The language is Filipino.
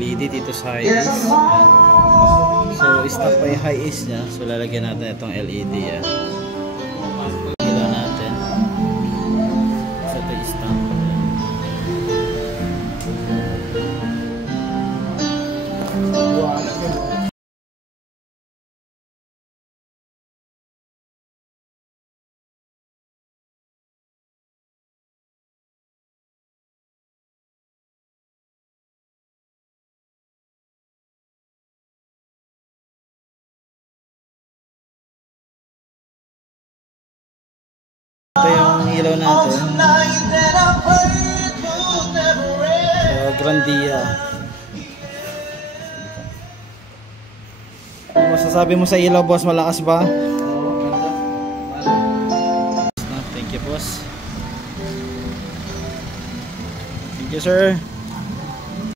LED dito sa high-ace. So stock pa yung high-ace nya. So lalagyan natin itong LED yan. Ilaw natin. So ito yung stock. Ito yung ilaw natin. Grandia. Ano masasabi mo sa ilaw, boss? Malakas ba? Thank you, boss. Thank you, sir.